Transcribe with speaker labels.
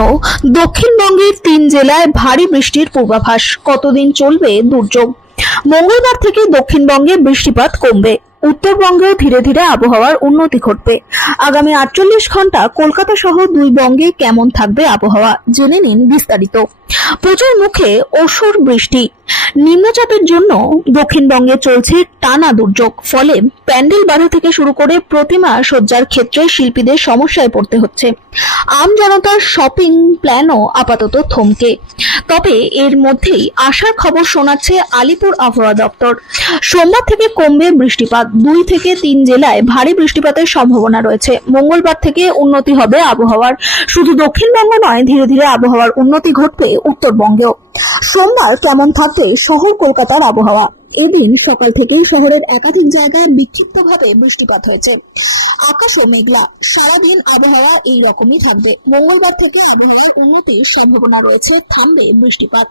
Speaker 1: থাকলেও দক্ষিণবঙ্গের তিন জেলায় ভারী বৃষ্টির পূর্বাভাস। কতদিন চলবে দুর্যোগ? মঙ্গলবার থেকে দক্ষিণবঙ্গে বৃষ্টিপাত কমবে। উত্তরবঙ্গেও ধীরে ধীরে আবহাওয়ার উন্নতি ঘটবে। আগামী আটচল্লিশ ঘণ্টা কলকাতা সহ দুই বঙ্গে কেমন থাকবে আবহাওয়া? জেনে নিন বিস্তারিত। প্রচুর মুখে অসুর বৃষ্টি। নিম্নচাপের জন্য দক্ষিণবঙ্গে চলছে টানা দুর্যোগ, ফলে প্যান্ডেল বাধা থেকে শুরু করে প্রতিমা সজ্জার ক্ষেত্রে শিল্পীদের সমস্যায় পড়তে হচ্ছে। আম জনতার শপিং প্ল্যানও আপাতত থমকে। তবে এর মধ্যেই আশার খবর শোনাচ্ছে আলিপুর আবহাওয়া দপ্তর। সোমবার থেকে কমবে বৃষ্টিপাত। দুই থেকে তিন জেলায় ভারী বৃষ্টিপাতের সম্ভাবনা রয়েছে। মঙ্গলবার থেকে উন্নতি হবে আবহাওয়ার। শুধু দক্ষিণবঙ্গ নয়, ধীরে ধীরে আবহাওয়ার উন্নতি ঘটবে উত্তরবঙ্গেও। সোমবার কেমন থাকবে শহর কলকাতার আবহাওয়া? এদিন সকাল থেকেই শহরের একাধিক জায়গায় বিক্ষিপ্তভাবে বৃষ্টিপাত হয়েছে। আকাশে মেঘলা। সারাদিন আবহাওয়া এই রকমই থাকবে। মঙ্গলবার থেকে আবহাওয়ার উন্নতির সম্ভাবনা রয়েছে, থামবে বৃষ্টিপাত।